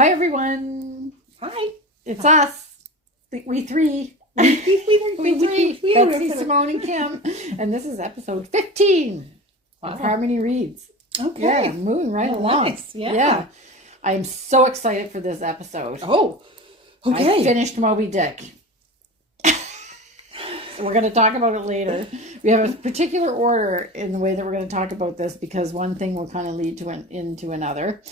Hi, everyone. Hi. It's us. We three. We three. Betsy, Simone, and Kim. And this is episode 15 of Harmony Reads. Okay. Yeah, moving right along. Nice. Yeah. I am so excited for this episode. Oh, okay. I finished Moby Dick. So we're going to talk about it later. We have a particular order in the way that we're going to talk about this because one thing will kind of lead to into another.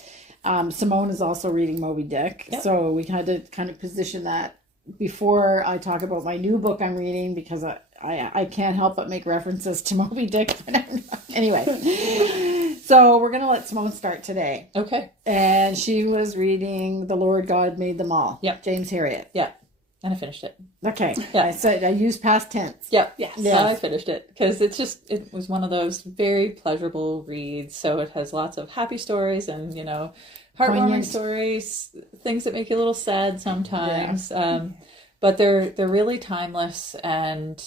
Simone is also reading Moby Dick, so we had to kind of position that before I talk about my new book I'm reading because I can't help but make references to Moby Dick. Anyway, so we're going to let Simone start today. Okay. And she was reading The Lord God Made Them All. Yep. James Herriot. Yeah. And I finished it. Okay. Yeah. I used past tense. Yep. Yes. I finished it because it was one of those very pleasurable reads. So it has lots of happy stories and, heartwarming Poignant stories, things that make you a little sad sometimes. Yeah. But they're really timeless, and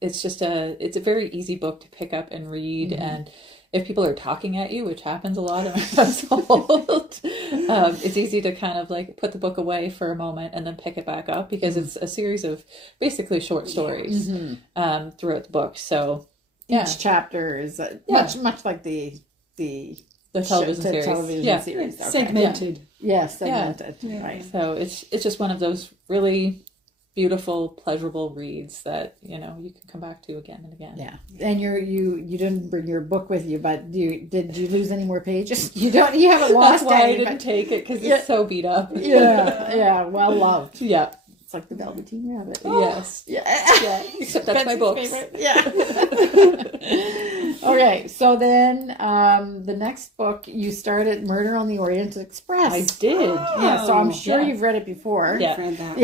it's a very easy book to pick up and read. Mm-hmm. And if people are talking at you, which happens a lot in my household, it's easy to kind of like put the book away for a moment and then pick it back up because it's a series of basically short stories throughout the book. So each chapter is much like the television series. Okay. Segmented. Yes, segmented. Yeah. Right. So it's just one of those really beautiful, pleasurable reads that you can come back to again and again. Yeah, and you didn't bring your book with you, but did you lose any more pages? You haven't lost. That's why any, I didn't take it because it's so beat up. Yeah, well loved. Yeah, it's like the Velveteen Rabbit. Oh. Yes, yeah. Except that's my books. Favorite. Yeah. Okay, so then the next book you started, Murder on the Orient Express. I did. Yeah, so I'm sure you've read it before. Yeah. I've read that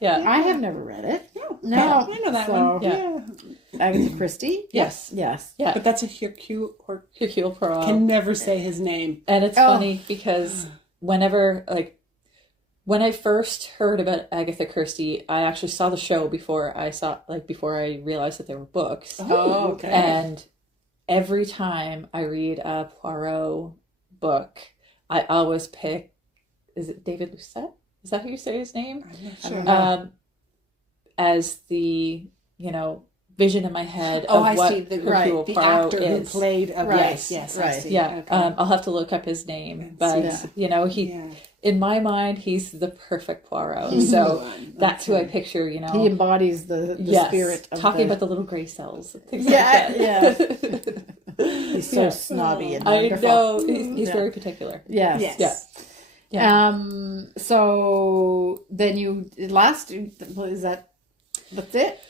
Yeah. I have never read it. No. I know that one. Yeah. Agatha Christie? Yes. Yeah. But that's a Hercule Poirot. Can never say his name. And it's funny because when I first heard about Agatha Christie, I actually saw the show before I realized that there were books. Oh, okay. And every time I read a Poirot book, I always pick, is it David Lucet? Is that how you say his name? I'm not sure. As the, vision in my head of I what see. The Hercule Poirot actor is. who played. Right. Yes. Right. I see. Yeah. Okay. I'll have to look up his name, but in my mind, he's the perfect Poirot. So that's who I picture. He embodies the spirit of talking about the little gray cells. Things He's so snobby and I wonderful. know he's very particular. Yes. Yeah. So then that's it?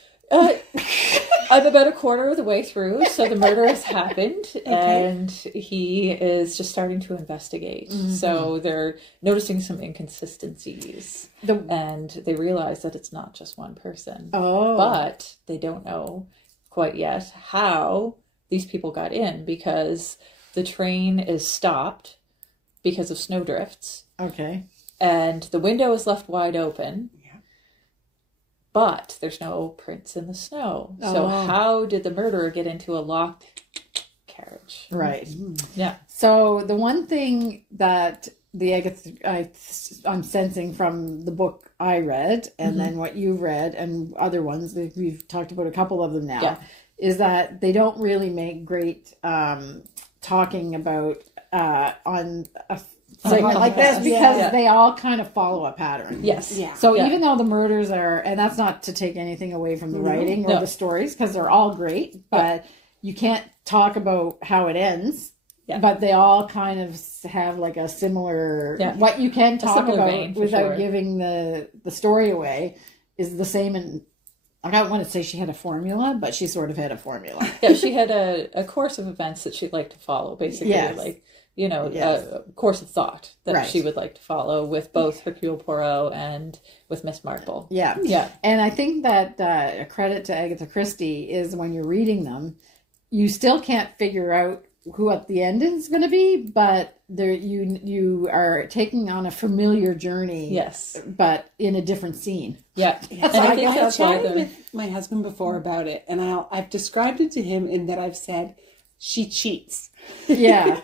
I'm about a quarter of the way through, so the murder has happened, and he is just starting to investigate. Mm-hmm. So they're noticing some inconsistencies, and they realize that it's not just one person. Oh. But they don't know quite yet how these people got in, because the train is stopped because of snowdrifts. Okay. And the window is left wide open. But there's no prints in the snow. So how did the murderer get into a locked carriage? Right. Yeah. So the one thing that I'm sensing from the book I read, and then what you've read, and other ones, we've talked about a couple of them now, is that they don't really make great talking about on a segment like this because they all kind of follow a pattern. Yes. Yeah. So even though the murders are, and that's not to take anything away from the writing or the stories, because they're all great, but you can't talk about how it ends. Yeah. But they all kind of have like a similar, what you can talk about without giving the story away is the same. And I don't want to say she had a formula, but she sort of had a formula. Yeah, she had a course of events that she'd like to follow, basically. A course of thought that she would like to follow with both Hercule Poirot and with Miss Marple. Yeah. Yeah. And I think that a credit to Agatha Christie is when you're reading them, you still can't figure out who at the end is going to be, but there you are taking on a familiar journey. Yes. But in a different scene. Yeah. And I have chatted with my husband before about it, and I've described it to him in that I've said, she cheats. Yeah.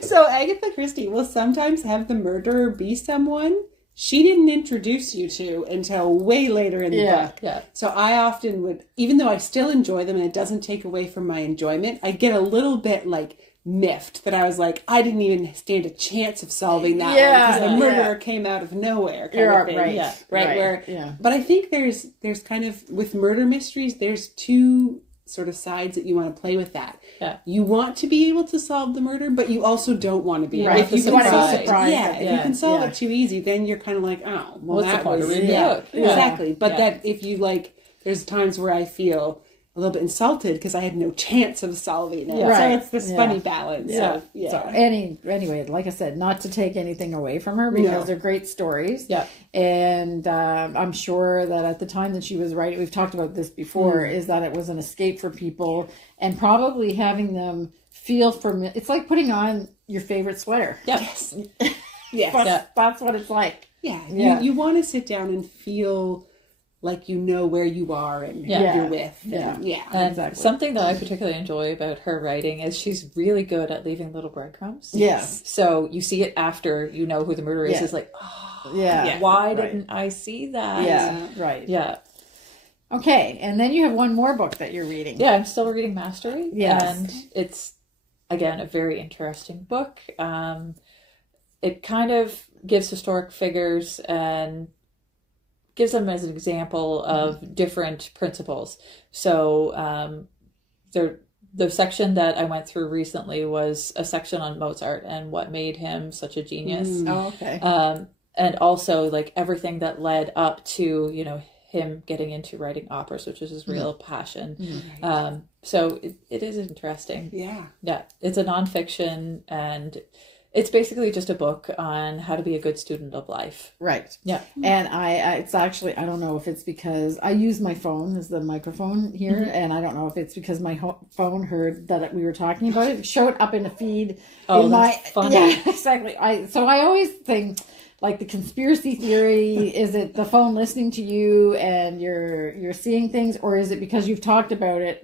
So Agatha Christie will sometimes have the murderer be someone she didn't introduce you to until way later in the book. Yeah. So I often would, even though I still enjoy them and it doesn't take away from my enjoyment, I get a little bit like miffed that I was like, I didn't even stand a chance of solving that one because the murderer came out of nowhere kind of thing. Right. Yeah. Right. But I think there's kind of, with murder mysteries, there's two sort of sides that you want to play with that. Yeah. You want to be able to solve the murder, but you also don't want to be. Right. If you want to be solve surprised. if you can solve it too easy, then you're kind of like, oh, well, what's that the point was of reading the book? Exactly. But that if you like, there's times where I feel a little bit insulted because I had no chance of solving it. Right. So it's this funny balance. Yeah. So, So anyway, like I said, not to take anything away from her because they're great stories. Yeah. And I'm sure that at the time that she was writing, we've talked about this before, is that it was an escape for people and probably having them feel it's like putting on your favorite sweater. Yep. Yes. That's what it's like. Yeah. You want to sit down and feel like you know where you are and who you're with. And exactly. Something that I particularly enjoy about her writing is she's really good at leaving little breadcrumbs. Yes. So you see it after you know who the murderer is. It's like, why didn't I see that? Yeah. Right. Yeah. Okay. And then you have one more book that you're reading. Yeah, I'm still reading Mastery. Yes. And it's, again, a very interesting book. It kind of gives historic figures and gives them as an example of different principles. So the section that I went through recently was a section on Mozart and what made him such a genius. Oh, okay. And also like everything that led up to, him getting into writing operas, which was his real passion. So it is interesting. Yeah. It's a nonfiction and it's basically just a book on how to be a good student of life. Right. Yeah. And it's actually, I don't know if it's because I use my phone as the microphone here, and I don't know if it's because my phone heard that we were talking about it. It showed up in a feed. Oh, that's funny. Yeah, exactly. So I always think, like the conspiracy theory, is it the phone listening to you and you're seeing things, or is it because you've talked about it,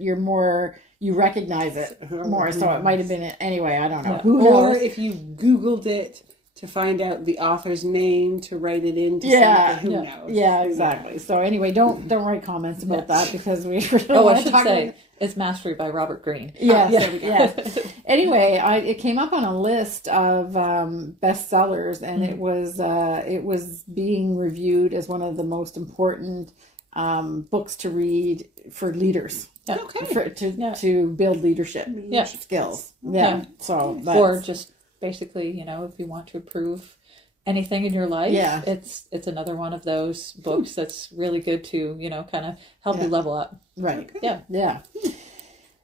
you recognize it more? So it might have been it. Anyway, I don't know. Yeah. Who knows? Or if you Googled it to find out the author's name to write it into something, who knows? Yeah, exactly. So anyway, don't write comments about that because we really I should say it's Mastery by Robert Greene. Yes. Anyway, it came up on a list of bestsellers, and it was being reviewed as one of the most important books to read for leaders. Yeah. Okay. To build leadership skills. Yeah. So or just basically, if you want to improve anything in your life, it's another one of those books that's really good to, kind of help you level up. Right. Okay. Yeah.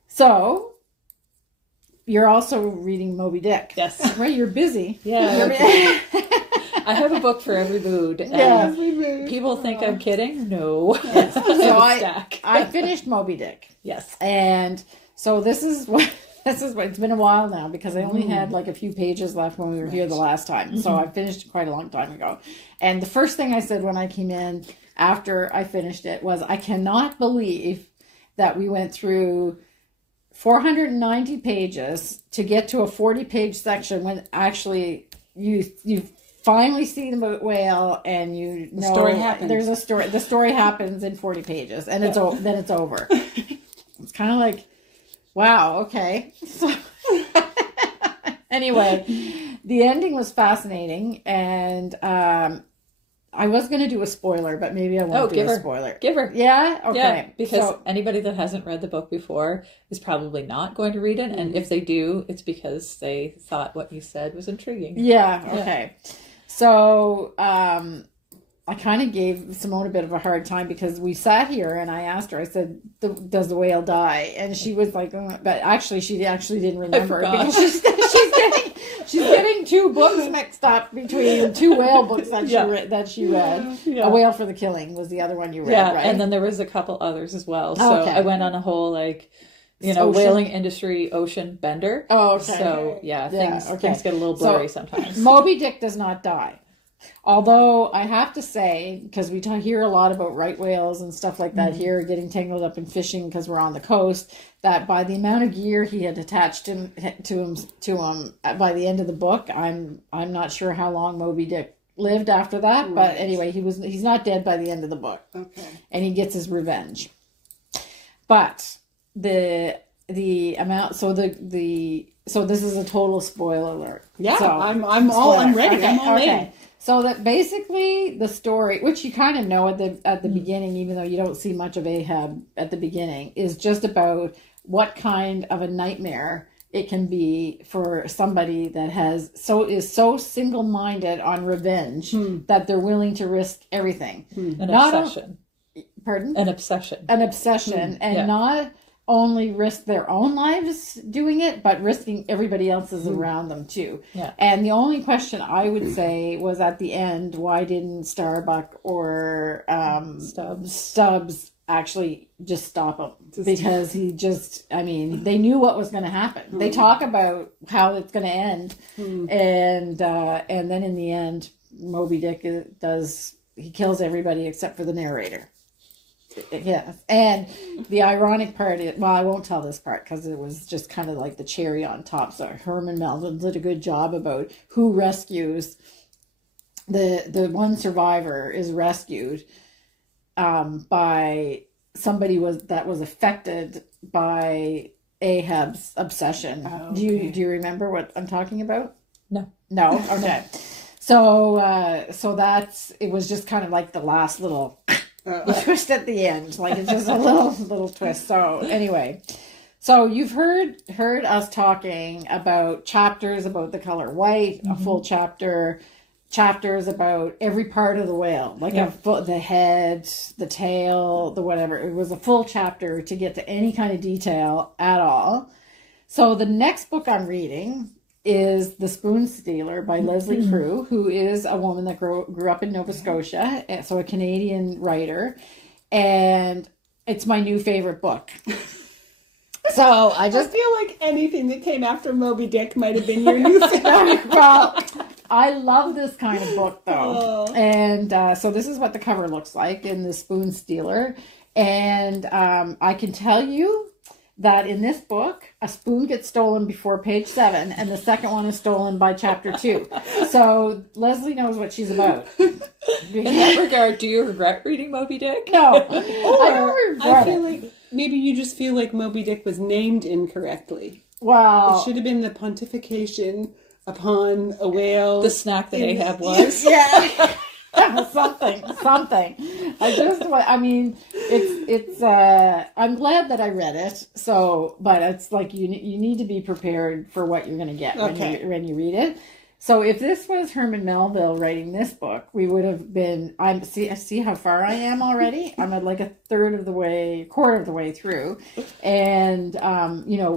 So you're also reading Moby Dick. Yes. Right. You're busy. Yeah. I have a book for every mood. And people think I'm kidding. No. Yes. So I finished Moby Dick. Yes. And so this is what it's been a while now because I only had like a few pages left when we were here the last time. So I finished quite a long time ago. And the first thing I said when I came in after I finished it was, I cannot believe that we went through 490 pages to get to a 40-page section when actually you finally see the whale and the story happens. There's a story. The story happens in 40 pages and then it's over. It's kind of like, wow, okay. So anyway, the ending was fascinating, and I was going to do a spoiler, but maybe I won't do a spoiler. Give her. Yeah? Okay. Yeah, because anybody that hasn't read the book before is probably not going to read it, and if they do, it's because they thought what you said was intriguing. Yeah, okay. So I kind of gave Simone a bit of a hard time because we sat here and I asked her, I said, does the whale die? And she was like, but actually she didn't remember because she's getting two books mixed up between two whale books that she read. Yeah. A Whale for the Killing was the other one you read, right? And then there was a couple others as well. So I went on a whole whaling industry ocean bender. Oh, okay. So things get a little blurry sometimes. Moby Dick does not die. Although I have to say, because we hear a lot about right whales and stuff like that here, getting tangled up in fishing because we're on the coast, that by the amount of gear he had attached to him by the end of the book, I'm not sure how long Moby Dick lived after that. Right. But anyway, he's not dead by the end of the book. Okay. And he gets his revenge. But the amount, so this is a total spoiler alert. Yeah, so, I'm ready. Okay, I'm all in. So that basically the story, which you kind of know at the beginning, even though you don't see much of Ahab at the beginning, is just about what kind of a nightmare it can be for somebody that is so single-minded on revenge that they're willing to risk everything. An obsession. Pardon? An obsession. And not only risk their own lives doing it, but risking everybody else's around them too. Yeah. And the only question I would say was at the end, why didn't Starbuck or Stubbs actually just stop him? Because they knew what was going to happen. They talk about how it's going to end, and then in the end, Moby Dick he kills everybody except for the narrator. Yeah, and the ironic part is, well, I won't tell this part because it was just kind of like the cherry on top. So Herman Melville did a good job about who rescues the one survivor is rescued by somebody that was affected by Ahab's obsession. Oh, okay. Do you remember what I'm talking about? No. Okay. So it was just kind of like the last little twist at the end, like it's just a little twist. So anyway, so you've heard us talking about chapters about the color white, a full chapters about every part of the whale, like the head, the tail, the whatever. It was a full chapter to get to any kind of detail at all. So the next book I'm reading is The Spoon Stealer by Lesley Crewe, who is a woman that grew up in Nova Scotia, so a Canadian writer, and it's my new favorite book. So I feel like anything that came after Moby Dick might have been your new favorite. Well, I love this kind of book, though. And so this is what the cover looks like in The Spoon Stealer. And I can tell you that in this book, a spoon gets stolen before page 7, and the second one is stolen by chapter 2. So Lesley knows what she's about. In that regard, do you regret reading Moby Dick? No. I don't regret it. Like maybe you just feel like Moby Dick was named incorrectly. Well, it should have been the pontification upon a whale. The snack that Ahab was. Yeah. something. It's I'm glad that I read it. So, but it's like you need to be prepared for what you're going to get when you read it. So if this was Herman Melville writing this book, we would have been, see how far I am already? I'm at like quarter of the way through. And,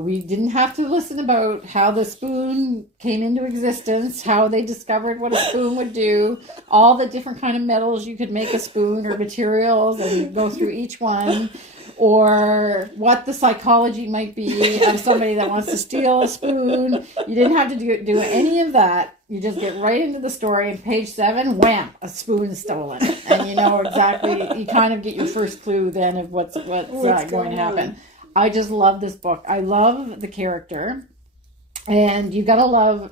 we didn't have to listen about how the spoon came into existence, how they discovered what a spoon would do, all the different kind of metals you could make a spoon or materials, and you go through each one. Or what the psychology might be of somebody that wants to steal a spoon. You didn't have to do any of that. You just get right into the story, and page 7, wham, a spoon is stolen. And you know exactly, you kind of get your first clue then of what's going to happen. I just love this book. I love the character. And you've got to love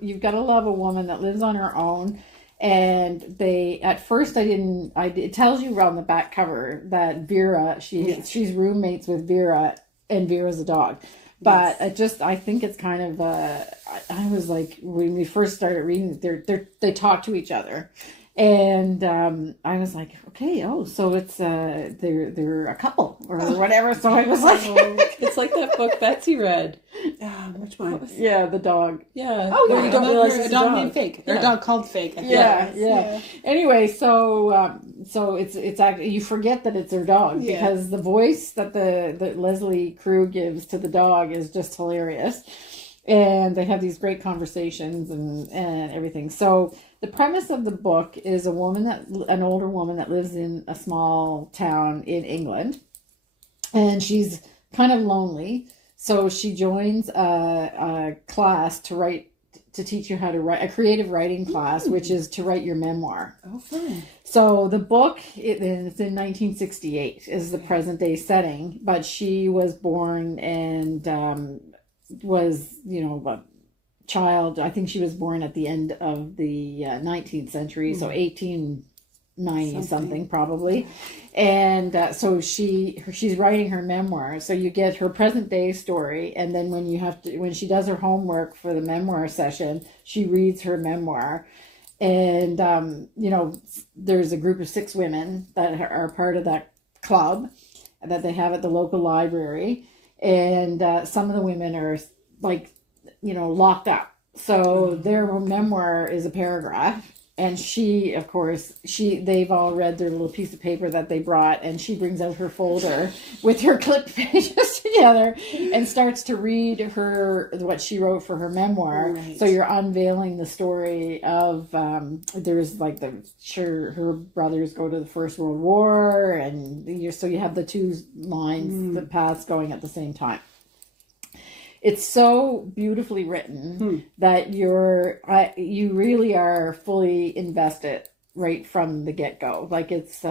a woman that lives on her own. And at first it tells you on the back cover that Vera, she's roommates with Vera, and Vera's a dog. But I think it's kind of, I was like, when we first started reading, they talk to each other. And I was like, okay, so it's they're a couple or whatever. So I was like, it's like that book Betsy read. Which one? Yeah, the dog. Yeah. Oh, yeah. You don't realize it's a dog named Fake. Or a dog called Fake. Yeah. Anyway, so it's actually, you forget that it's her dog because the voice that the Lesley Crewe gives to the dog is just hilarious. And they have these great conversations and everything. So the premise of the book is an older woman that lives in a small town in England, and she's kind of lonely. So she joins a class to to teach you how to write a creative writing class, which is to write your memoir. Oh, fun. So the book, it's in 1968, is the present day setting, but she was born and was, a child. I think she was born at the end of the 19th century, so 1890 something probably. And so she's writing her memoir. So you get her present day story, and then when she does her homework for the memoir session, she reads her memoir. And there's a group of 6 women that are part of that club that they have at the local library, and some of the women are locked up. So their memoir is a paragraph. And she, of course, they've all read their little piece of paper that they brought, and she brings out her folder with her clipped pages together and starts to read what she wrote for her memoir. Right. So you're unveiling the story of, there's her brothers go to the First World War, and so you have the 2 lines, the paths going at the same time. It's so beautifully written that you really are fully invested right from the get-go. Like it's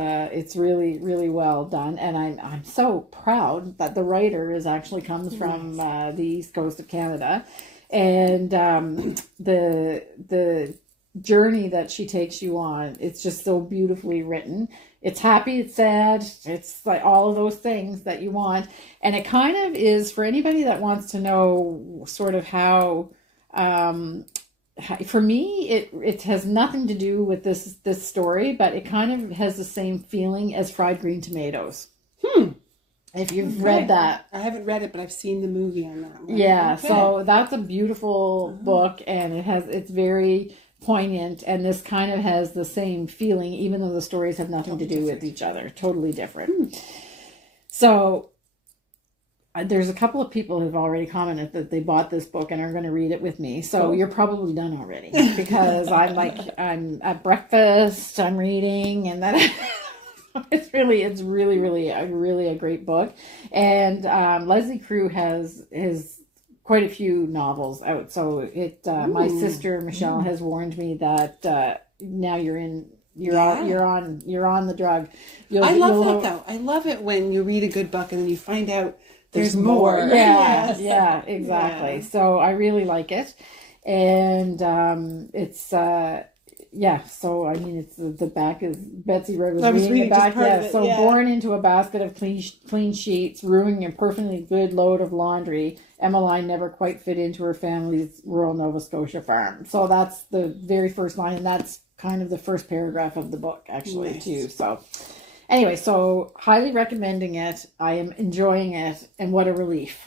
really, really well done, and I'm so proud that the writer comes from the East Coast of Canada, and the journey that she takes you on, it's just so beautifully written. It's happy, it's sad, it's like all of those things that you want. And it kind of is for anybody that wants to know sort of how for me, it has nothing to do with this story, but it kind of has the same feeling as Fried Green Tomatoes. If you've read that. I haven't read it, but I've seen the movie on that one. Yeah, so that's a beautiful book, and it's very poignant, and this kind of has the same feeling, even though the stories have nothing to do with each other. Totally different. So there's a couple of people who've already commented that they bought this book and are going to read it with me. So you're probably done already, because I'm at breakfast, I'm reading, and then it's really a great book. And Lesley Crewe has quite a few novels out. So my sister Michelle has warned me that now you're on the drug. I love that though. I love it when you read a good book and then you find out there's more. Yeah, yeah, exactly. Yeah. So I really like it, and it's So I mean, it's the back is Betsy was reading the back. Yeah. So born into a basket of clean sheets, ruining a perfectly good load of laundry, Emmeline never quite fit into her family's rural Nova Scotia farm. So that's the very first line, and that's kind of the first paragraph of the book, actually, too. So anyway, so highly recommending it. I am enjoying it, and what a relief.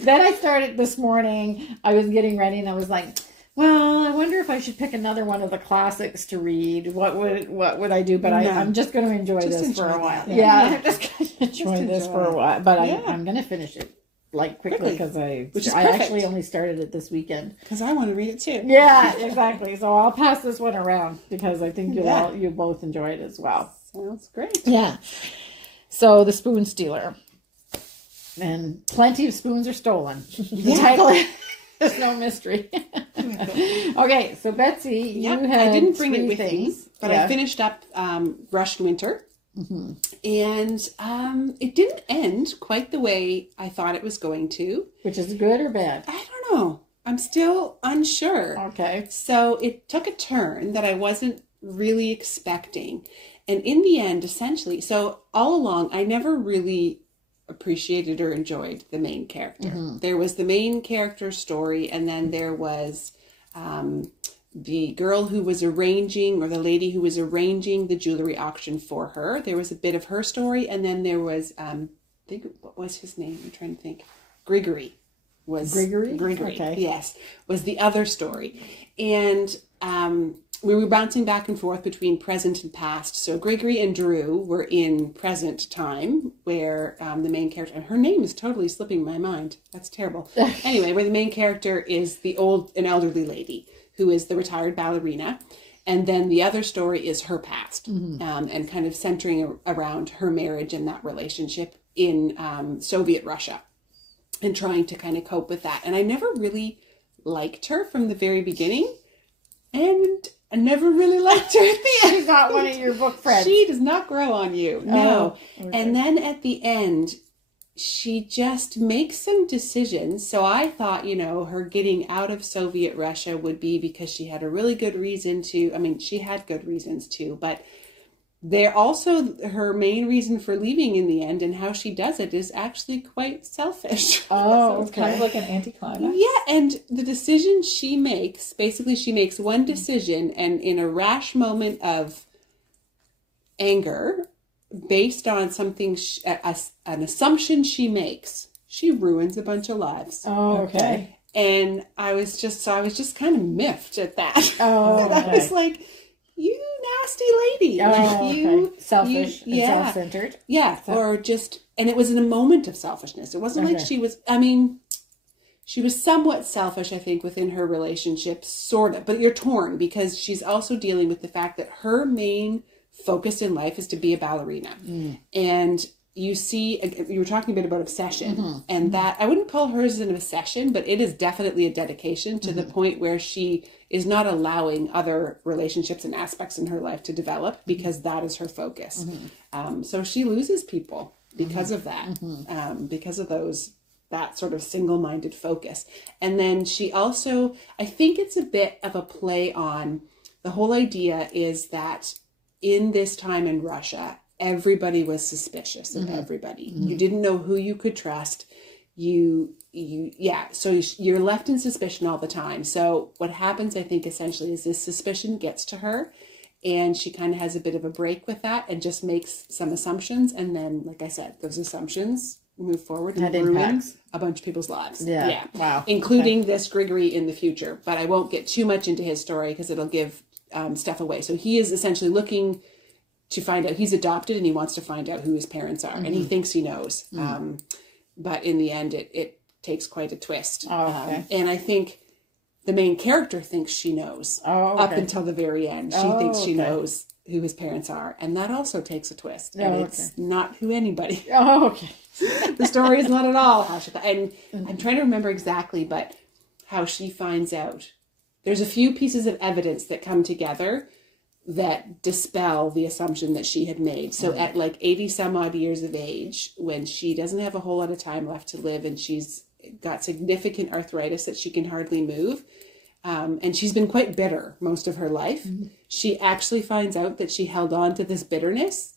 Then I started this morning. I was getting ready, and I was like, well, I wonder if I should pick another one of the classics to read. What would I do? But I'm just going to enjoy this for a while. Yeah, I'm just going to enjoy this for a while. But I'm going to finish it quickly because I actually only started it this weekend. Because I want to read it too. Yeah, exactly. So I'll pass this one around because I think you'll both enjoy it as well. Sounds great. Yeah. So The Spoon Stealer. And plenty of spoons are stolen. The title is... There's no mystery. Okay, so Betsy, you had I didn't bring it with things. me, but I finished up Rushed Winter, and it didn't end quite the way I thought it was going to. Which is good or bad? I don't know. I'm still unsure. Okay. So it took a turn that I wasn't really expecting, and in the end, essentially, so all along, I never really appreciated or enjoyed the main character. There was the main character story, and then there was the girl who was arranging, or the lady who was arranging the jewelry auction for her. There was a bit of her story, and then there was I think, what was his name? I'm trying to think. Gregory. Okay. Yes, was the other story. And we were bouncing back and forth between present and past. So Gregory and Drew were in present time, where the main character, and her name is totally slipping my mind. That's terrible. Anyway, where the main character is an elderly lady who is the retired ballerina. And then the other story is her past, and kind of centering around her marriage and that relationship in Soviet Russia. and trying to kind of cope with that. And I never really liked her from the very beginning. And I never really liked her at the end. She's not one of your book friends. She does not grow on you. No. Okay. And then at the end, she just makes some decisions. So I thought, her getting out of Soviet Russia would be because she had a really good reason to. I mean, she had good reasons too, but they're also her main reason for leaving in the end, and how she does it is actually quite selfish. Oh, so it's kind of like an anticlimax. Yeah, and the decision she makes, basically she makes one decision, and in a rash moment of anger, based on something, an assumption she makes, she ruins a bunch of lives. Oh, okay. And I was just kind of miffed at that. Oh, and I was like, you nasty lady. Okay. Selfish and self-centered. Yeah, or just, and it was in a moment of selfishness. It wasn't like she was, she was somewhat selfish, I think, within her relationship, sort of. But you're torn because she's also dealing with the fact that her main focus in life is to be a ballerina. And you see, you were talking a bit about obsession, and that, I wouldn't call hers an obsession, but it is definitely a dedication to the point where she is not allowing other relationships and aspects in her life to develop because that is her focus. So she loses people because of that, because of that sort of single-minded focus. And then she also, I think it's a bit of a play on, the whole idea is that in this time in Russia, everybody was suspicious of everybody. You didn't know who you could trust. So you're left in suspicion all the time. So what happens, I think, essentially is this suspicion gets to her, and she kind of has a bit of a break with that and just makes some assumptions. And then, like I said, those assumptions move forward and ruin a bunch of people's lives. Yeah. Wow. Including this Grigory in the future. But I won't get too much into his story because it'll give stuff away. So he is essentially looking to find out, he's adopted and he wants to find out who his parents are. And he thinks he knows. But in the end, it takes quite a twist. And I think the main character thinks she knows up until the very end. She thinks she knows who his parents are. And that also takes a twist. And it's not who anybody. The story is not at all how she, and I'm trying to remember exactly, but how she finds out. There's a few pieces of evidence that come together that dispel the assumption that she had made. So at like 80 some odd years of age, when she doesn't have a whole lot of time left to live and she's got significant arthritis that she can hardly move, and she's been quite bitter most of her life, she actually finds out that she held on to this bitterness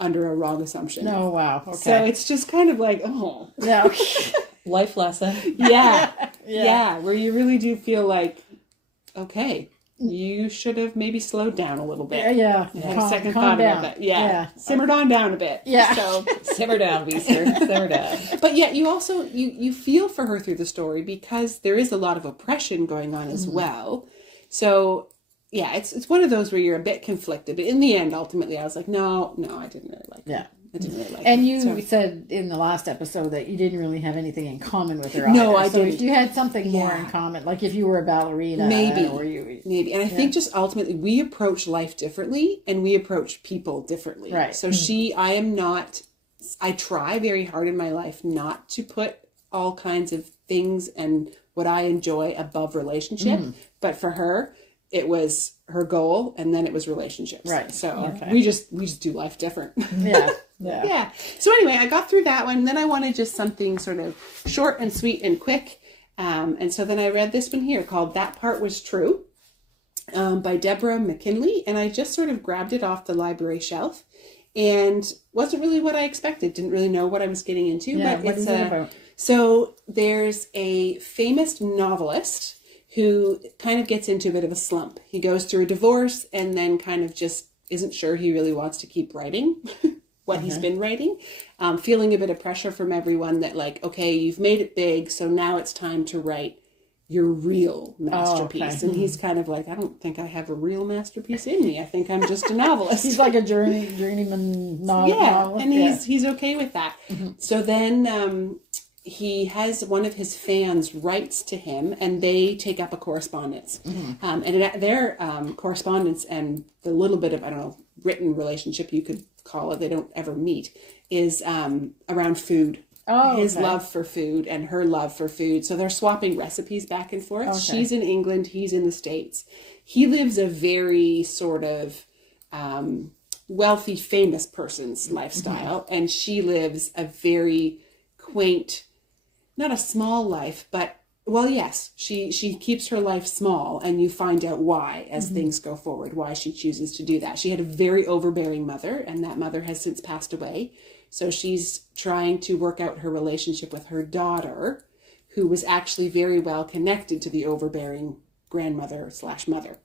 under a wrong assumption. Oh, wow. Okay. So it's just kind of like, life lesson. Yeah, where you really do feel like, okay, you should have maybe slowed down a little bit. Yeah. Have a second thought about that. Simmered on down a bit. So simmer down, Beaster. Simmer down. But yet you also, you feel for her through the story because there is a lot of oppression going on as well. So yeah, it's one of those where you're a bit conflicted. But in the end, ultimately, I was like, no, I didn't really like it. I didn't really like it. And you said in the last episode that you didn't really have anything in common with her. No, either. I didn't. So if you had something more in common, like if you were a ballerina, maybe. And I think just ultimately we approach life differently and we approach people differently. Right. So I try very hard in my life not to put all kinds of things and what I enjoy above relationship. But for her, it was her goal, and then it was relationships. Right. So we just do life different. Yeah. So anyway, I got through that one. Then I wanted just something sort of short and sweet and quick. And so then I read this one here called That Part Was True by Deborah McKinley. And I just sort of grabbed it off the library shelf and wasn't really what I expected. Didn't really know what I was getting into. Yeah, but what is it about? So there's a famous novelist who kind of gets into a bit of a slump. He goes through a divorce and then kind of just isn't sure he really wants to keep writing what he's been writing, feeling a bit of pressure from everyone that like, okay, you've made it big, so now it's time to write your real masterpiece. And he's kind of like, I don't think I have a real masterpiece in me. I think I'm just a novelist. He's like a journeyman novelist. Yeah, and he's okay with that. So then he has one of his fans writes to him and they take up a correspondence. And their correspondence and the little bit of, I don't know, written relationship you could call it, they don't ever meet, is around food his love for food and her love for food. So they're swapping recipes back and forth. Okay. She's in England, he's in the States. He lives a very sort of wealthy, famous person's lifestyle, and she lives a very quaint, not a small life, but, well, yes, she keeps her life small, and you find out why as things go forward, why she chooses to do that. She had a very overbearing mother, and that mother has since passed away. So she's trying to work out her relationship with her daughter, who was actually very well connected to the overbearing grandmother/mother.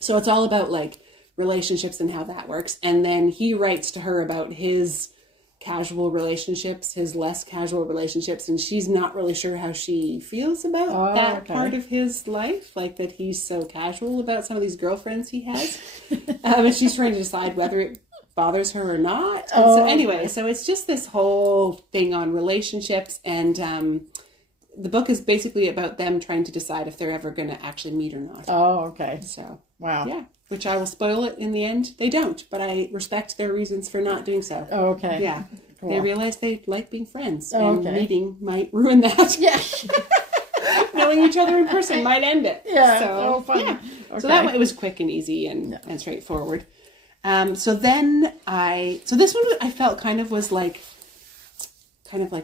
So it's all about like relationships and how that works. And then he writes to her about his casual relationships, his less casual relationships, and she's not really sure how she feels about that part of his life, like that he's so casual about some of these girlfriends he has. And she's trying to decide whether it bothers her or not. And so anyway, so it's just this whole thing on relationships, and the book is basically about them trying to decide if they're ever going to actually meet or not. Oh, okay. So, wow. Yeah. Which I will spoil it in the end. They don't, but I respect their reasons for not doing so. Oh, okay. Yeah. Cool. They realize they like being friends, and meeting might ruin that. Yeah. Knowing each other in person might end it. Yeah. So, funny. Yeah. Okay. So that one, it was quick and easy and straightforward. So this one I felt kind of like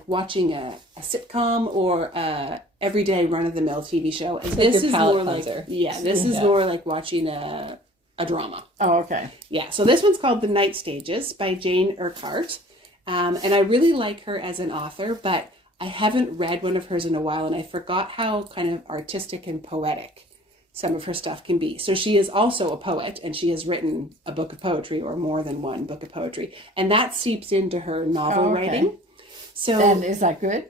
watching a sitcom or a everyday run-of-the-mill TV show. And this is more like, this is more like watching a drama. Oh, okay. Yeah. So this one's called The Night Stages by Jane Urquhart. And I really like her as an author, but I haven't read one of hers in a while, and I forgot how kind of artistic and poetic some of her stuff can be. So she is also a poet, and she has written a book of poetry or more than one book of poetry. And that seeps into her novel writing. So, and is that good?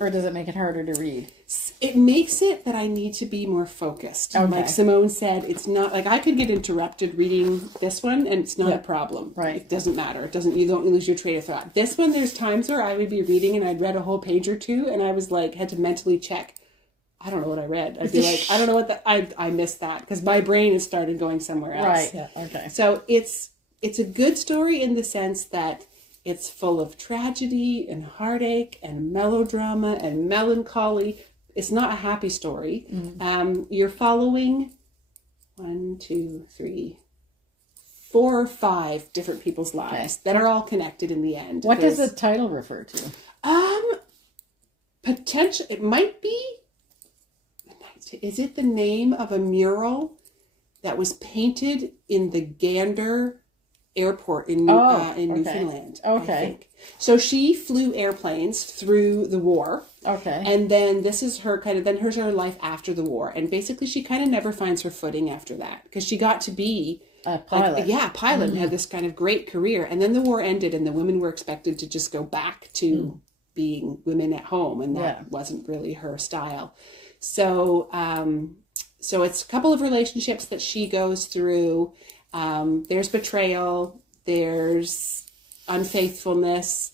Or does it make it harder to read? It makes it that I need to be more focused. Okay. Like Simone said, it's not like I could get interrupted reading this one and it's not a problem. Right. It doesn't matter. You don't lose your train of thought. This one, there's times where I would be reading and I'd read a whole page or two and I was like, had to mentally check. I don't know what I read. I'd be like, I don't know what I missed that because my brain has started going somewhere else. Right. Yeah. Okay. So it's a good story in the sense that it's full of tragedy and heartache and melodrama and melancholy. It's not a happy story. You're following 1, 2, 3, 4 or 5 different people's lives that are all connected in the end. What does the title refer to? Potential. It might be. Is it the name of a mural that was painted in the Gander airport in Newfoundland? Okay. I think. So she flew airplanes through the war. Okay. And then this is her here's her life after the war. And basically she kind of never finds her footing after that because she got to be a pilot. Pilot and had this kind of great career. And then the war ended and the women were expected to just go back to being women at home. And that wasn't really her style. So, so it's a couple of relationships that she goes through. There's betrayal, there's unfaithfulness,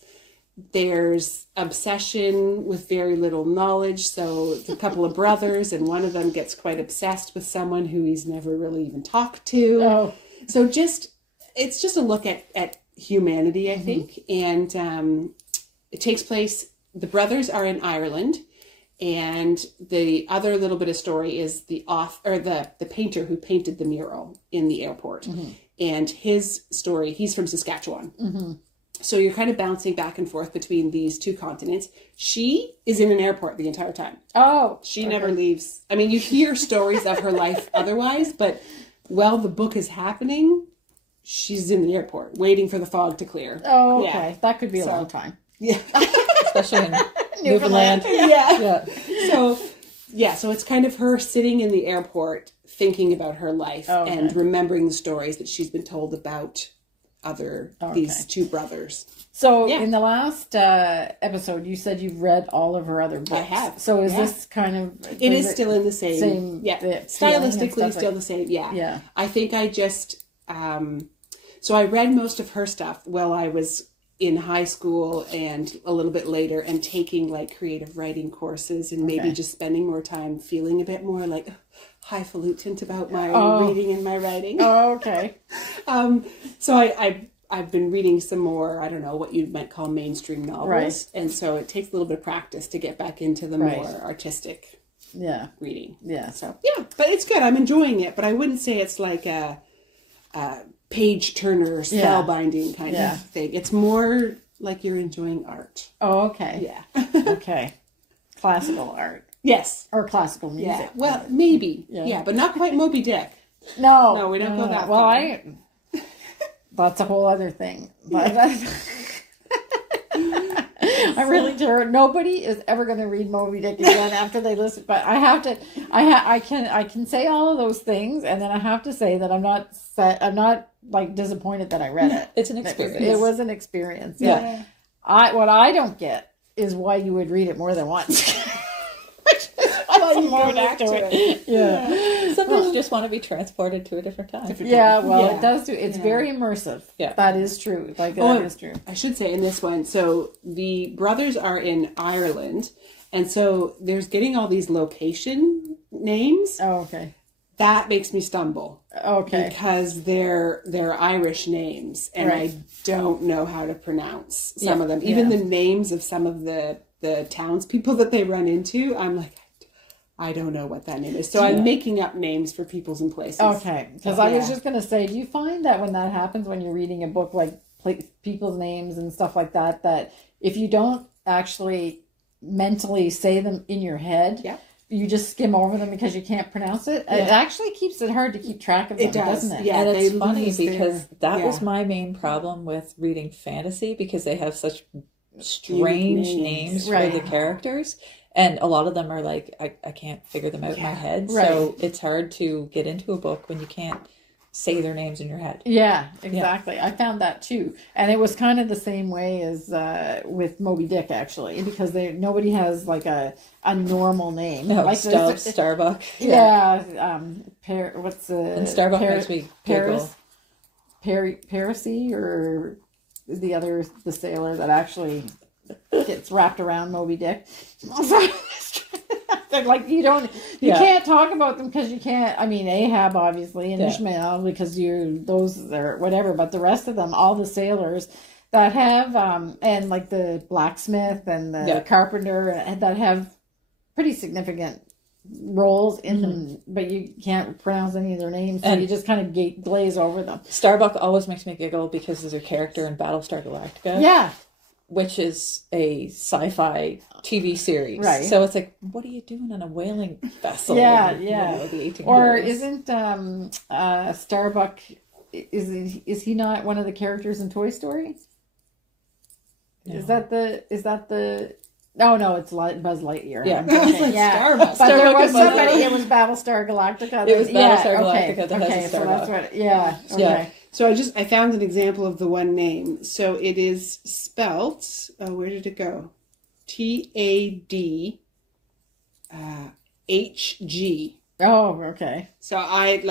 there's obsession with very little knowledge. So it's a couple of brothers and one of them gets quite obsessed with someone who he's never really even talked to. Oh. So it's just a look at humanity, I think. And it takes place, the brothers are in Ireland. And the other little bit of story is the painter who painted the mural in the airport. And his story, he's from Saskatchewan. So you're kind of bouncing back and forth between these two continents. She is in an airport the entire time. Oh. She never leaves. I mean, you hear stories of her life otherwise, but while the book is happening, she's in the airport waiting for the fog to clear. Oh, okay. Yeah. That could be a long time. Yeah. Especially in Newfoundland. Yeah. So it's kind of her sitting in the airport thinking about her life and remembering the stories that she's been told about these two brothers. So in the last episode, you said you've read all of her other books. I have. So is this kind of... It is still in the same stylistically still the same. Yeah. I think I just... so I read most of her stuff while I was in high school and a little bit later and taking like creative writing courses and maybe just spending more time feeling a bit more like highfalutin about my reading and my writing. Oh, okay. So I've been reading some more, I don't know, what you might call mainstream novels. Right. And so it takes a little bit of practice to get back into the more artistic reading. Yeah. So, yeah, but it's good. I'm enjoying it, but I wouldn't say it's like a page turner, spellbinding kind of thing. It's more like you're enjoying art. Oh, okay. Yeah. Okay. Classical art. Yes. Or classical music. Yeah. Well, maybe. Yeah, but not quite Moby Dick. No, we don't go that well, far. That's a whole other thing. But I'm really sure nobody is ever going to read Moby Dick again after they listen. But I have to. I can say all of those things, and then I have to say that I'm not like disappointed that I read it. It's an experience. It was an experience. Yeah. What I don't get is why you would read it more than once. You go back to it. Yeah. Sometimes you just want to be transported to a different time. It does do. It's very immersive. Yeah. That is true. That is true. I should say in this one, so the brothers are in Ireland, and so there's getting all these location names. Oh, okay. That makes me stumble. Okay. Because they're Irish names, and I don't know how to pronounce some of them. Even the names of some of the townspeople that they run into, I'm like, I don't know what that name is. So I'm making up names for peoples and places. Okay. Because I was just going to say, do you find that when that happens, when you're reading a book like people's names and stuff like that, that if you don't actually mentally say them in your head, you just skim over them because you can't pronounce it? It actually keeps it hard to keep track of them, doesn't it? Yeah, and it's funny because that was my main problem with reading fantasy, because they have such strange names for the characters. And a lot of them are like, I can't figure them out in my head. Right. So it's hard to get into a book when you can't say their names in your head. Yeah, exactly. Yeah. I found that too. And it was kind of the same way as with Moby Dick, actually, because nobody has like a normal name. No, like Starbuck. Yeah. What's the... And Starbuck makes me giggle. Parisy, or the sailor that actually gets wrapped around Moby Dick. Like you can't talk about them because you can't. I mean, Ahab obviously and Ishmael, because those are whatever. But the rest of them, all the sailors that have and like the blacksmith and the carpenter, and that have pretty significant roles in them, but you can't pronounce any of their names, so you just kind of glaze over them. Starbuck always makes me giggle because there's a character in Battlestar Galactica. Yeah. Which is a sci-fi TV series. Right. So it's like, what are you doing on a whaling vessel? Yeah. Or isn't Starbuck, is he not one of the characters in Toy Story? No. Is that the no, it's Buzz Lightyear. Yeah. Starbuck. But there was somebody, it was Battlestar Galactica. It was Battlestar Galactica that has a so Starbuck. that's what, okay. Yeah. So I found an example of the one name. So it is spelt, where did it go? TADHG. Oh, okay. So I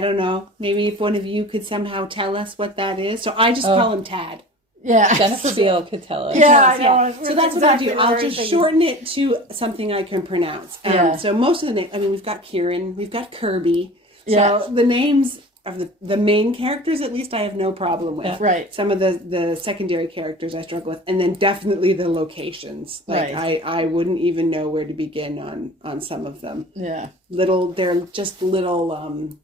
don't know. Maybe if one of you could somehow tell us what that is. So I just call him Tad. Yeah. Jennifer Beal could tell us. Yeah, I know. Yeah. So that's what I do. I'll just shorten it to something I can pronounce. So most of the names, I mean, we've got Kieran, we've got Kirby. So the names of the main characters, at least, I have no problem with. Yeah. Right. Some of the secondary characters I struggle with. And then definitely the locations. I wouldn't even know where to begin on some of them. Yeah. They're just little...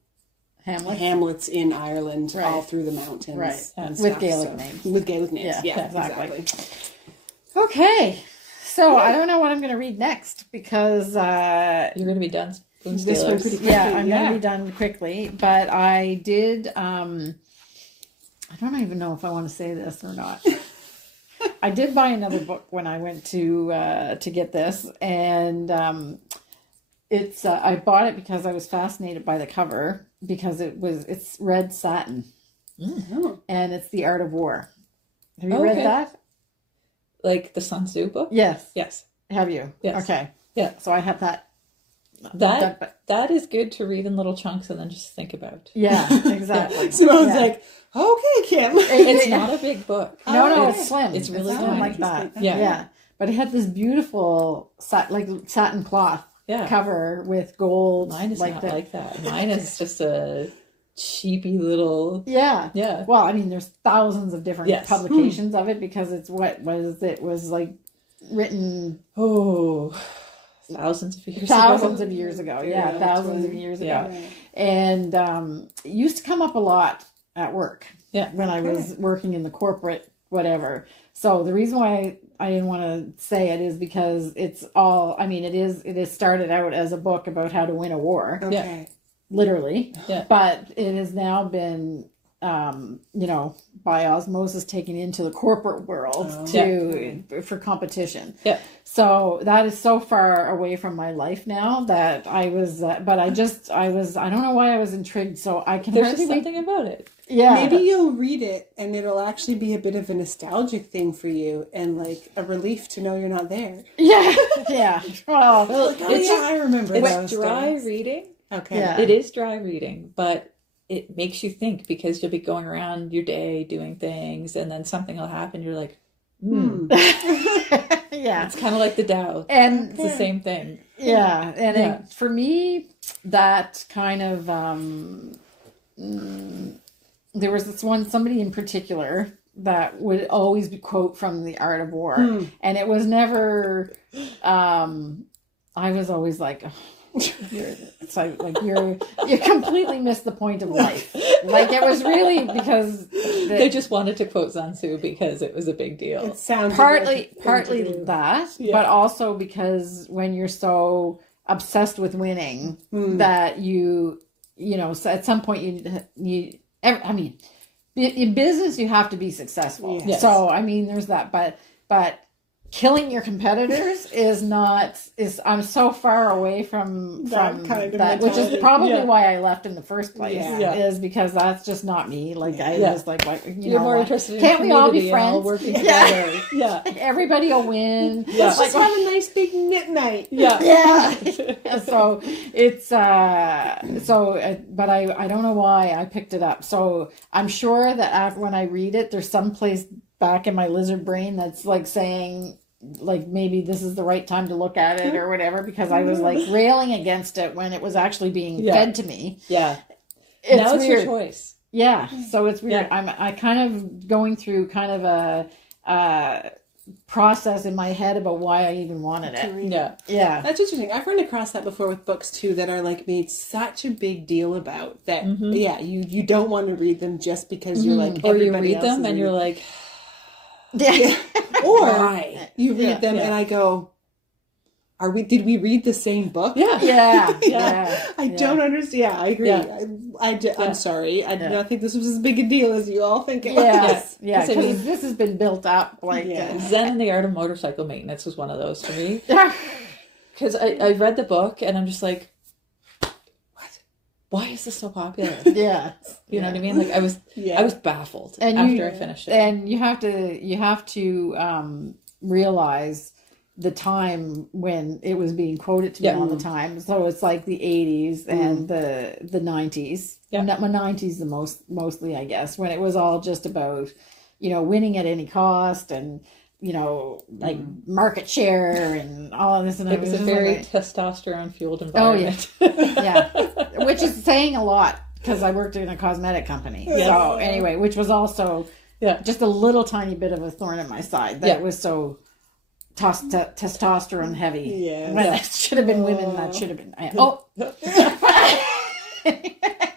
Hamlets in Ireland, all through the mountains. Right. And with Gaelic names. With Gaelic names, yeah exactly. Okay. So I don't know what I'm going to read next, because... You're going to be done. This one pretty quickly. Yeah, I'm going to be done quickly. But I did... I don't even know if I want to say this or not. I did buy another book when I went to get this, and it's I bought it because I was fascinated by the cover, because it's red satin, and it's The Art of War. Have you read that? Like the Sun Tzu book? Yes. Yes. Have you? Yes. Okay. Yeah. So I have that. That is good to read in little chunks and then just think about. Yeah, exactly. Simone's like, okay, Kim. It's not a big book. No, it's slim. It's really slim like that. Yeah. But it had this beautiful satin cloth cover with gold. Mine is not like that. Mine is just a cheapy little. Yeah. Yeah. Well, I mean, there's thousands of different publications of it because it was like written. Thousands of years ago. Yeah, thousands of years ago. And it used to come up a lot at work when I was working in the corporate whatever. So the reason why I didn't want to say it is because it is started out as a book about how to win a war. Okay. Literally. Yeah. But it has now been by osmosis taken into the corporate world for competition. Yeah. So that is so far away from my life now that I was, I don't know why I was intrigued. So I can. There's just something about it. Yeah. Maybe you'll read it and it'll actually be a bit of a nostalgic thing for you and like a relief to know you're not there. Yeah. Yeah. Well, I remember it's dry reading. Okay. Yeah. It is dry reading, but it makes you think because you'll be going around your day doing things and then something will happen. You're like, yeah. It's kind of like the Tao. And it's the same thing. Yeah. And for me, that kind of, there was somebody in particular that would always be quote from The Art of War. And it was never, I was always like, you completely missed the point of life. Like it was really because they just wanted to quote Sun Tzu because it was a big deal. It sounds partly that, but also because when you're so obsessed with winning that so at some point in business you have to be successful. Yes. So I mean there's that, but killing your competitors I'm so far away from that kind of that, which is probably why I left in the first place. Is because that's just not me. Like I was like, you're more interested in can't we all be friends? All working together. Yeah. Everybody will win. Let's just have a nice big knit night. Yeah. So it's but I don't know why I picked it up. So I'm sure that when I read it, there's some place back in my lizard brain that's like saying like maybe this is the right time to look at it or whatever, because I was like railing against it when it was actually being fed to me. Yeah. Now it's your choice. Yeah. So it's weird. Yeah. I kind of going through kind of a process in my head about why I even wanted it. Yeah. Yeah. That's interesting. I've run across that before with books too that are like made such a big deal about that. You don't want to read them just because you're like, or you read them and you're like, or you read them and I go, did we read the same book? I don't understand. Yeah, I agree. I'm sorry. I did not think this was as big a deal as you all think it was. Yeah, because this has been built up. Like Zen and the Art of Motorcycle Maintenance was one of those for me. Because I read the book and I'm just like, why is this so popular? Yeah. You know what I mean? Like I was baffled after I finished it. And you have to realize the time when it was being quoted to me all the time. So it's like the 80s and the 90s. Yeah. Not my 90s the mostly, I guess, when it was all just about, winning at any cost and like market share and all of this. And it was a very testosterone fueled environment. Oh yeah. Yeah. Which is saying a lot because I worked in a cosmetic company. Yes. So anyway, which was also just a little tiny bit of a thorn in my side that it was so testosterone heavy. Yeah. When it should have been women, that should have been.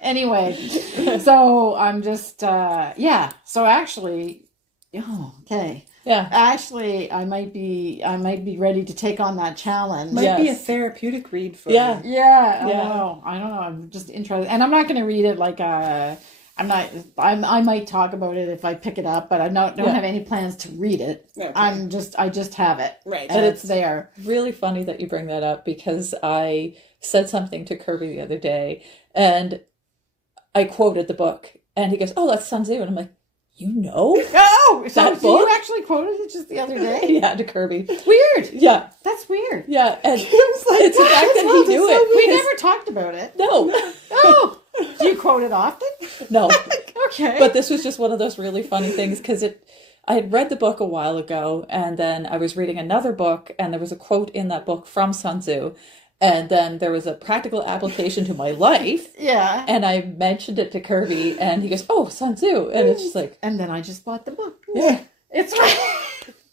Anyway, so I'm just, So actually, okay. Yeah. Actually, I might be ready to take on that challenge. Might be a therapeutic read for you. Yeah. I don't know. I'm just interested. And I'm not going to read it like I might talk about it if I pick it up, but I don't have any plans to read it. Okay. I just have it. Right. And it's there. Really funny that you bring that up because I said something to Kirby the other day and I quoted the book and he goes, "Oh, that's Sun Tzu." And I'm like, Oh, so you actually quoted it just the other day? Yeah, to Kirby. Weird. Yeah. That's weird. Yeah. And it's the fact that he knew it. We never talked about it. No. Oh. Do you quote it often? No. Okay. But this was just one of those really funny things because I had read the book a while ago and then I was reading another book and there was a quote in that book from Sun Tzu And then there was a practical application to my life. Yeah. And I mentioned it to Kirby, and he goes, "Oh, Sun Tzu." And it's just like... And then I just bought the book. Yeah. It's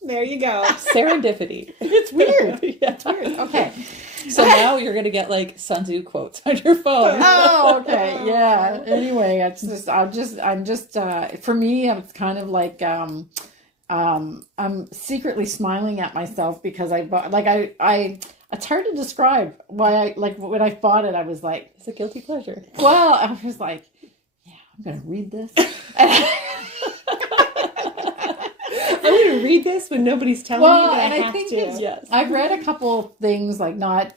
There you go. Serendipity. It's weird. Yeah. It's weird. Okay. So now you're going to get like Sun Tzu quotes on your phone. Oh, okay. Yeah. Anyway, I'm just for me, it's kind of like, I'm secretly smiling at myself because I bought, like, it's hard to describe why when I bought it, I was like, It's a guilty pleasure. well, I was like, yeah, I'm going to read this. I'm going to read this when nobody's telling me that I have to. Yes. I've read a couple things, like not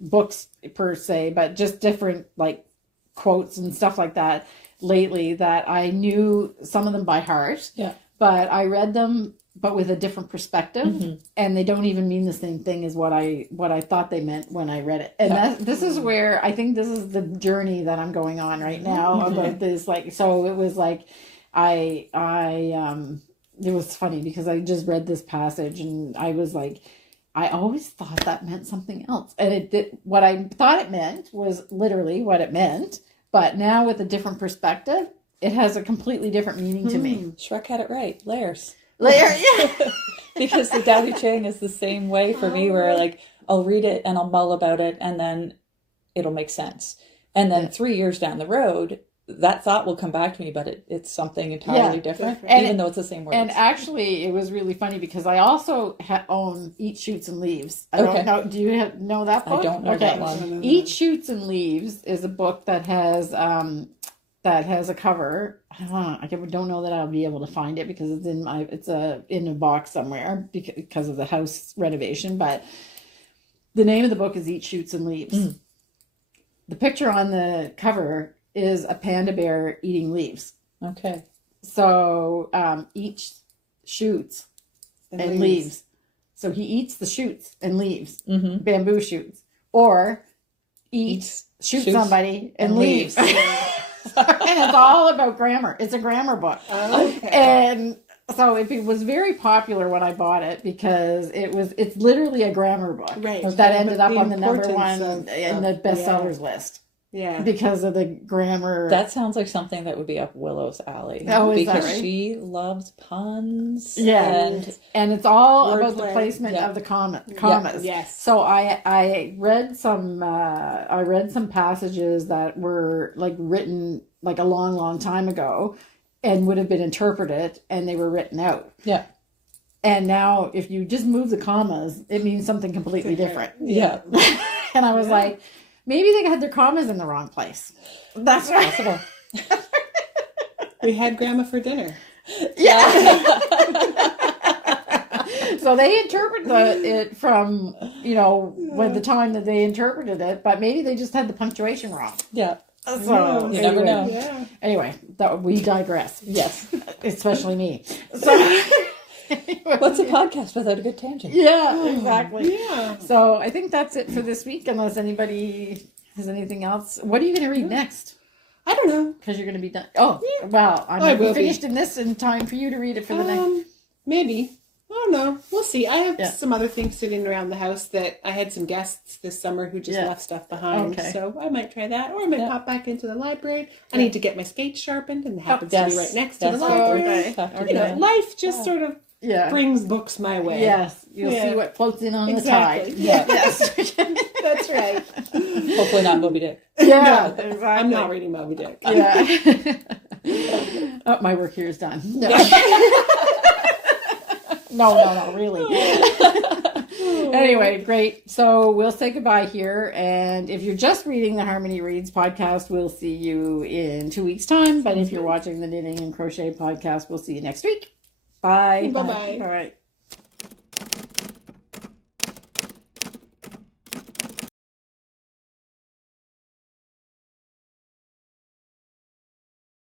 books per se, but just different like quotes and stuff like that lately that I knew some of them by heart. Yeah. But I read them, but with a different perspective, and they don't even mean the same thing as what I thought they meant when I read it. And this is where I think this is the journey that I'm going on right now about this. Like, so it was like, it was funny because I just read this passage and I was like, I always thought that meant something else. And what I thought it meant was literally what it meant. But now with a different perspective, it has a completely different meaning to me. Shrek had it right. Layers. Yeah. Because the Tao Te Ching is the same way for me, where like I'll read it and I'll mull about it and then it'll make sense. And then 3 years down the road, that thought will come back to me, but it's something entirely different, even though it's the same words. And actually, it was really funny because I also own Eat, Shoots, and Leaves. I don't know. Do you know that book? I don't know that one. Eat, Shoots, and Leaves is a book that has a cover. I don't know that I'll be able to find it because it's in a box somewhere because of the house renovation. But the name of the book is Eat, Shoots, and Leaves. The picture on the cover is a panda bear eating leaves. Okay. So eats shoots and leaves. So he eats the shoots and leaves, bamboo shoots, or shoots somebody and leaves. And it's all about grammar. It's a grammar book. Okay. And so it was very popular when I bought it because it's literally a grammar book. Right. That ended up on the number one in the bestsellers list. Yeah. Because of the grammar. That sounds like something that would be up Willow's alley. Oh, is because that right? she loves puns. Yeah. And it's all Word about the play. placement of the commas. Yes. So I read some passages that were like written like a long, long time ago and would have been interpreted and they were written out. Yeah. And now if you just move the commas, it means something completely different. Yeah. And I was like, maybe they had their commas in the wrong place. That's possible. We had grandma for dinner. Yeah. So they interpret it from, when the time that they interpreted it, but maybe they just had the punctuation wrong. Yeah. So you never know. Yeah. Anyway, we digress. Yes. Especially me. So, what's a podcast without a good tangent? Yeah, exactly. Yeah. So I think that's it for this week, unless anybody has anything else. What are you going to read next? I don't know. Because you're going to be done. Oh, well, I'm going to be finished in this in time for you to read it for the next. Maybe. I don't know. We'll see. I have some other things sitting around the house that I had some guests this summer who just left stuff behind. Okay. So I might try that. Or I might pop back into the library. I need to get my skates sharpened, and it happens to be right next to the library. Okay. Life just sort of brings books my way. Yes. You'll see what floats in on Exactly. the tide. Yeah. Yes. That's right. Hopefully not Moby Dick. Yeah, exactly. I'm not reading Moby Dick. Yeah. Oh, my work here is done. No. No, really. Anyway, great. So we'll say goodbye here. And if you're just reading the Harmony Reads podcast, we'll see you in 2 weeks' time. But if you're watching the Knitting and Crochet podcast, we'll see you next week. Bye. Bye-bye. All right.